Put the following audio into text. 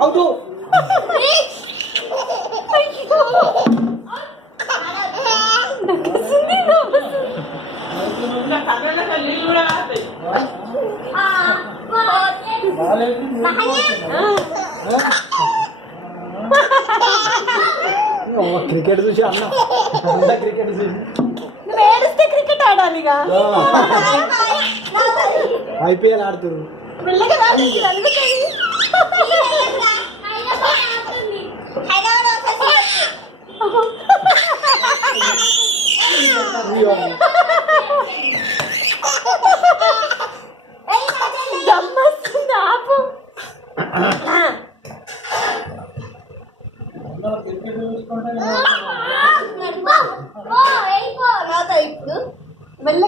out cricket చూసి అన్న cricket చూసి నువ్వు ఏడిస్తే క్రికెట్ ఆడాలిగా ఐపీఎల్ ఆడుతున్నారు మెల్లగా దమ్మొస్తుంది ఆపు ఇప్పుడు మెల్లగా